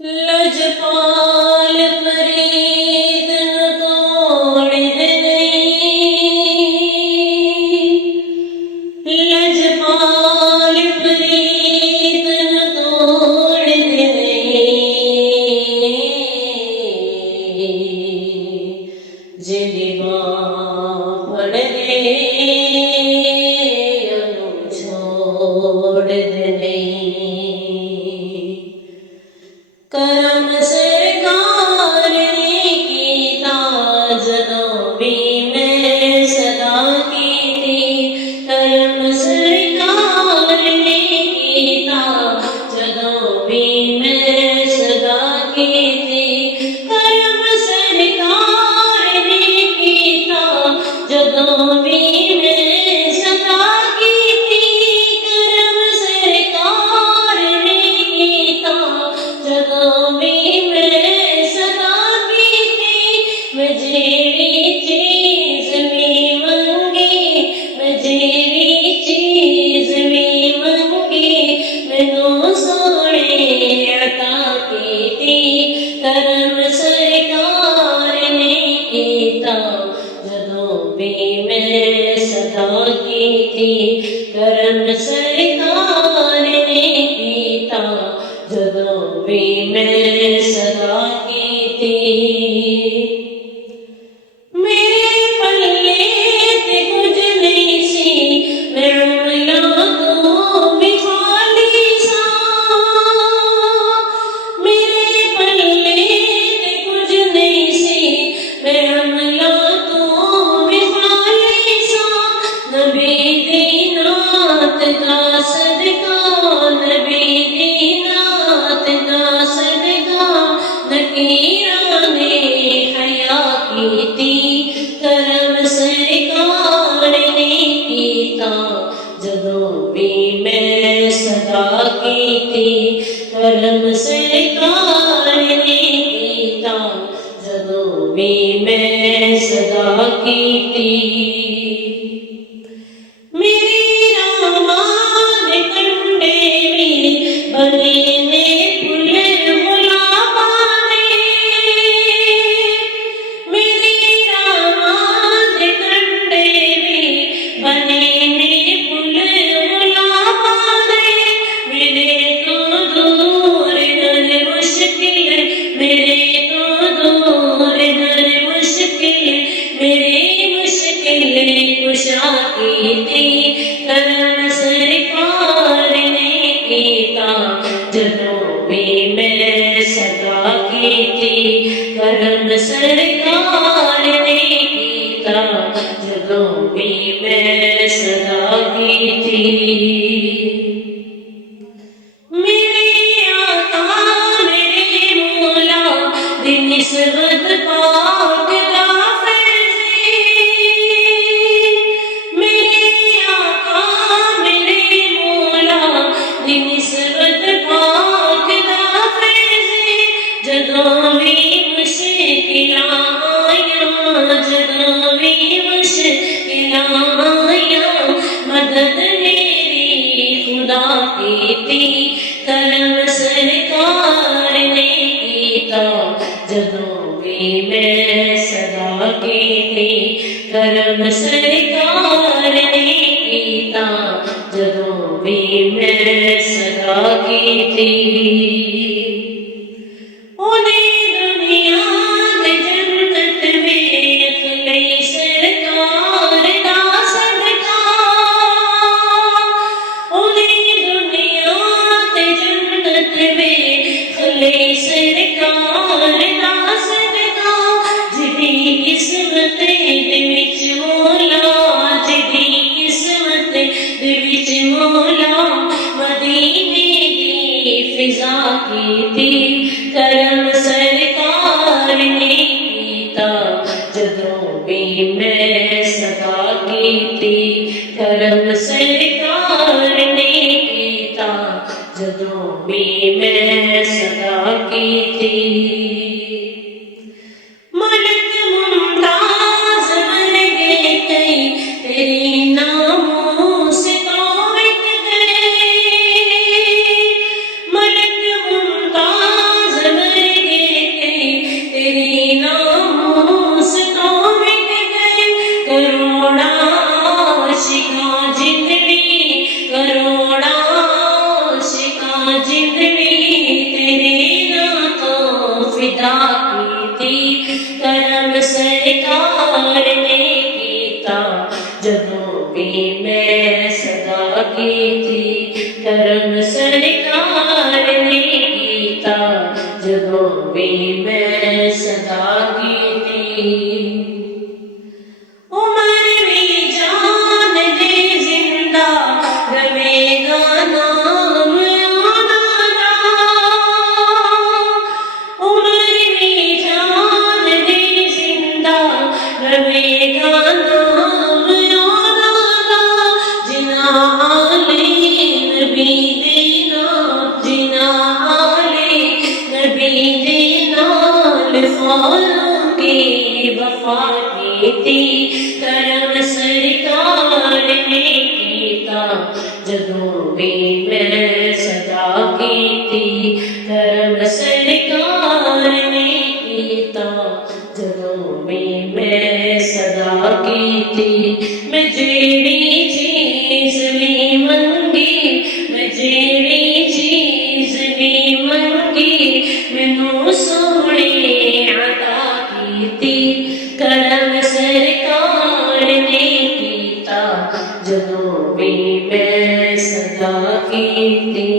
लजपाल फरीद न तोड़ नहीं, लजपाल फरीद न तोड़ नहीं, जेदी मां पड़ गए छोड़ नहीं। करम सरकार ने कीता जदों भी मैं सदा कीती, करम सरकार ने कीता जदों भी मैं सदा कीती, करम सरकार ने कीता जदों भी मैं सदा कीती, करम सरकार ने कीता जदों भी मैं सदा कीती। मैं जेड़ी चीज भी मंगी, मैं जेड़ी चीज भी मंगी, मैनू सोने अता कीती, करम सरकार ने कीता जदों भी मैं सदा कीती, करम सरकार ने कीता जदों भी मैं सदा कीती। मेरे पल्ले ते कुछ नहीं सी, मैं अमला तो भी खाली सा, मेरे पल्ले ते कुछ नहीं सी, मैं अमला तो भी खाली सा, नबी दी नात दा सदका, नबी दी नात दा सदका, नकीरां ने हया कीती, करम सरकार ने कीता जदों भी मैं सदा कीती, करम सरकार ने कीता जदों भी मैं सदा कीती। मेरे रामान कंडे भी बने ने फुल गुलाबाने, मेरे रामान कंडे भी बने ने फुल गुलाबाने, मेरे तो दूर दर मुश्किल, मेरे तो दूर दर मुश्किल, मेरे मुश्किल कुशा कीती, करम सरकार ने कीता जदों भी मैं सदा कीती, करम सरकार ने कीता जदों भी मैं सदा कीती। मेरे आका मेरे मौला दी निस्बत पाक दा फैज़ी, मेरे आका मेरे मौला दी निस्बत पाक दा फैज़ी, जदों भी मुश्किलां आईयां, जदों भी मुश्किलां आईयां, मदद मेरी खुदा कीती, करम सरकार ने कीता जदों भी मैं सदा कीती, करम सरकार ने कीता जदों भी मैं सदा कीती। उन्हें दुनिया ते जन्नत वेख लई सरकार दा सदका, उन्हें दुनिया ते जन्नत वेख लई सरकार दा सदका, जिहदी किस्मत दे विच मौला, जिहदी किस्मत दे विच मौला मदीने दी फिजा कीती, करम सरकार ने कीता जदों भी मैं सदा कीती, करम सरकार ने कीता जदों भी मैं सदा कीती। मलक मुमताज बन गए कई तेरी नामों से तो बिक गए, मलक मुमताज उमर भी जान दे जिंदा रवेगा नाम आना उमर भी जान दे जिंदा रवेगा नाम आना जिना आले नबी देना जिना आले नबी देना फारूक़े वफा कीती करम सरकार ने कीता जदों भी मैं सदा कीती करम सरकार ने कीता जदों भी मैं सदा कीती मैं जेड़ी चीज भी मंगी मैं जेड़ी चीज भी मंगी मैनू सोहणे अता कीती करम सरकार ने कीता जदों भी मैं सदा कीती।